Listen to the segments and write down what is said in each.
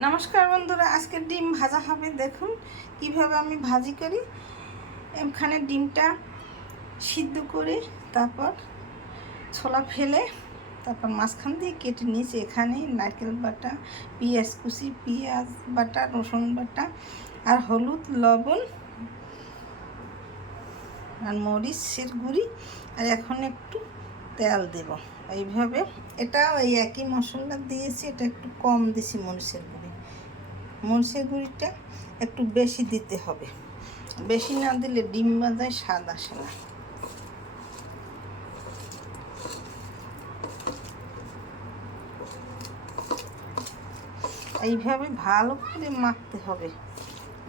নমস্কার বন্ধুরা, আজকে ডিম ভাজা হবে। দেখুন কিভাবে আমি ভাজি করি। এখানে ডিমটা সিদ্ধ করে তারপর ছোলা ফেলে তারপর মাঝখান দিয়ে কেটে নিয়েছি। এখানে নারকেল বাটা, পেঁয়াজ কুচি, পেঁয়াজ বাটা, রসুন বাটা আর হলুদ, লবণ আর মরিচের গুঁড়ি আর এখন একটু তেল দেব। এইভাবে এটা ওই একই মশলা দিয়েছি, এটা একটু কম দিয়েছি মরিচের গুঁড়িটা একটু বেশি দিতে হবে, বেশি না দিলে ডিম ভাজায় স্বাদ আসে না। এইভাবে ভালো করে মাখতে হবে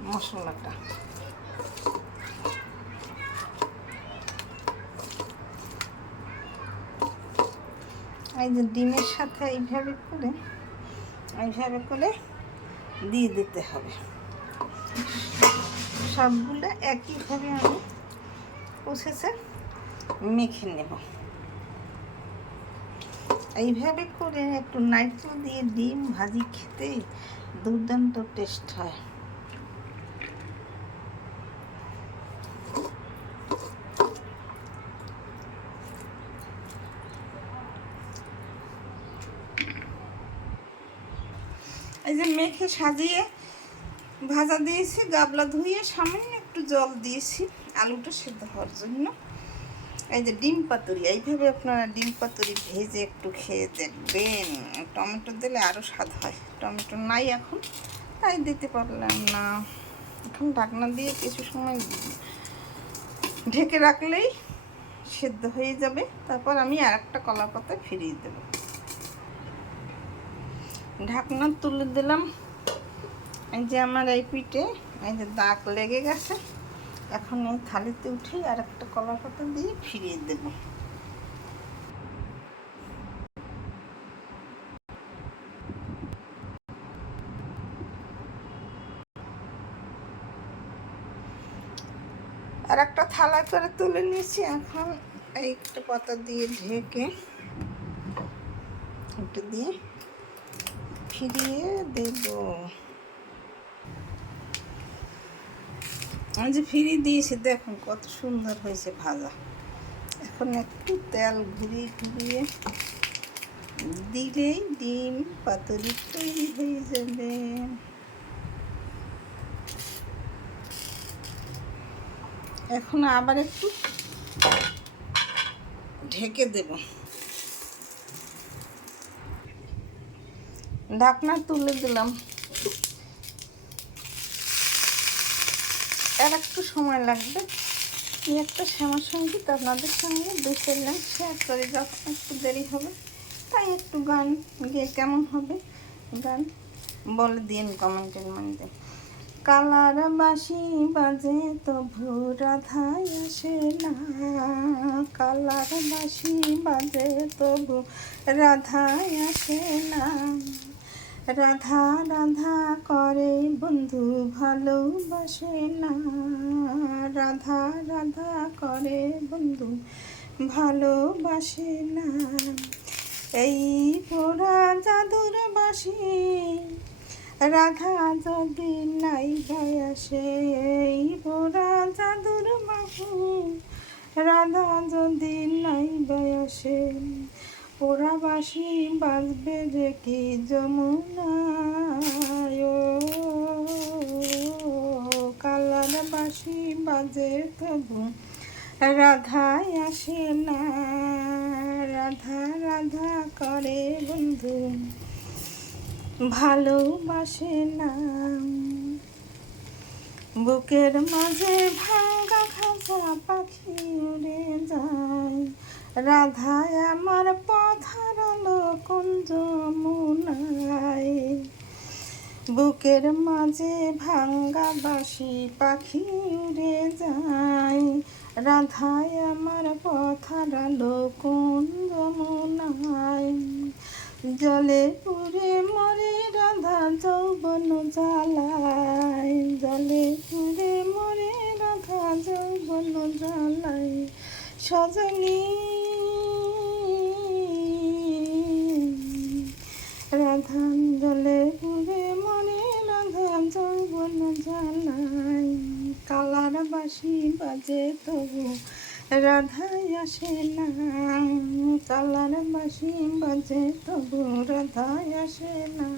মশলাটা। এই যে ডিমের সাথে এইভাবে করে দিয়ে দিতে হবে। সবগুলো একইভাবে আমি প্রসেসে মেখে নেব। এইভাবে করে একটু নারকেল দিয়ে ডিম ভাজি খেতে দুর্দান্ত টেস্ট হয়। এই যে মেখে সাজিয়ে ভাজা দিয়েছি, গাবলা ধুয়ে সামান্য একটু জল দিয়েছি আলুটা সেদ্ধ হওয়ার জন্য। এই যে ডিম পাতুরি, এইভাবে আপনারা ডিম পাতুরি ভেজে একটু খেয়ে দেখবেন। টমেটো দিলে আরও স্বাদ হয়। টমেটো নাই এখন, তাই দিতে পারলাম না। এখন ঢাকনা দিয়ে কিছু সময় ঢেকে রাখলেই সেদ্ধ হয়ে যাবে। তারপর আমি আর একটা কলা পাতায় ফিরিয়ে দেব। ঢাকনা তুলে দিলাম। এই যে আমার এই পিঠে এই যে দাগ লেগে গেছে, এখন এই থালিতে উঠে আর একটা কলা পাতা দিয়ে ফিরিয়ে দেব। আর একটা থালা করে তুলে নিয়েছি। এখন এই একটা পাতা দিয়ে ঢেকে একটু দিয়ে ফিরিয়ে দেব। আমি যে ফিরিয়ে দিয়েছি, দেখুন কত সুন্দর হয়েছে ভাজা। এখন একটু তেল ঘুরিয়ে দিলেই ডিম পাতুরি তৈরি হয়ে যাবে। এখন আবার একটু ঢেকে দেব। ঢাকনা তুলে দিলাম। আর একটু সময় লাগবে। এই একটা শ্যামা সঙ্গীত আপনাদের সঙ্গে 2-4 লাইন শেয়ার করে, যখন একটু দেরি হবে তাই একটু গান গিয়ে কেমন হবে গান বলে দিন কমেন্টের মধ্যে। কালার বাঁশি বাজে তবু রাধাই আসে না, কালার বাঁশি বাজে তবু রাধাই আসে না, রাধা রাধা করে বন্ধু ভালোবাসে না, রাধা রাধা করে বন্ধু ভালোবাসে না। এই পোড়া জাদুর বাঁশি রাধা যদি নাই আসে, এই পোড়া জাদুর বাঁশি রাধা যদি নাই আসে, পোড়া বাঁশি বাজবে যে কি যমুনায়, কালার বাঁশি বাজে তবু রাধাই আসে না, রাধা রাধা করে বন্ধু ভালোবাসে না। বুকের মাঝে ভাঙা খাঁচা পাখি উড়ে যায়, রাধায় আমার পথ হারালো কোন যমুনায়, বুকের মাঝে ভাঙা বাঁশি পাখি উড়ে যায়, রাধায় আমার পথ হারালো কোন যমুনায়, জলে পুড়ে মরে রাধা যৌবন জ্বালায়, জলে পুড়ে মরে রাধা যৌবন জ্বালায়, সজনী রাধা জলে পুড়ে মরে বাঁশি বাজে তবু রাধাই আসে না, কালার বাঁশি বাজে তবু রাধাই আসে না।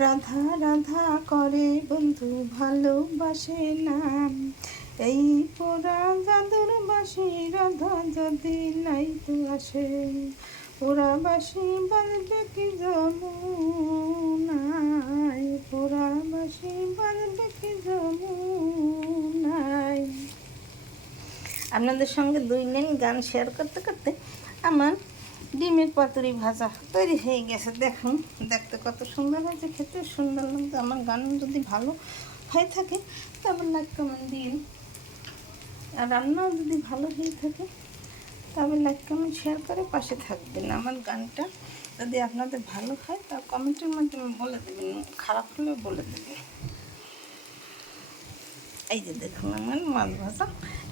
রাধা রাধা করে বন্ধু ভালোবাসে না, এই পোড়া জাদুর বাঁশি রাধা যদি নাই তো আসে, পোড়া বাঁশি বাজবে কি যমুনায়, পোড়া বাঁশি বাজবে কি যমুনায়। আপনাদের সঙ্গে 2 লাইন গান শেয়ার করতে করতে আমার ডিমের পাতুরি ভাজা তৈরি হয়ে গেছে। দেখুন, দেখতে কত সুন্দর হয়েছে, খেতে সুন্দর লাগছে। আমার গান যদি ভালো হয়ে থাকে তবে লাইক কমেন্ট দিন, আর রান্নাও যদি ভালো হয়ে থাকে তবে লাইক কমেন্ট শেয়ার করে পাশে থাকবেন। আমার গানটা যদি আপনাদের ভালো হয় তা কমেন্টের মাধ্যমে বলে দেবেন, খারাপ হলেও বলে দেবেন। এই যে দেখুন আমার মাছ ভাজা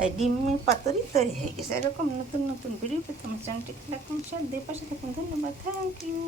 এই ডিমের পাতুরি তৈরি হয়ে গেছে। এরকম নতুন নতুন ভিডিও পেতে আমার চ্যানেলটি লাইক কমেন্ট শেয়ার দিয়ে পাশে থাকুন। ধন্যবাদ, থ্যাংক ইউ।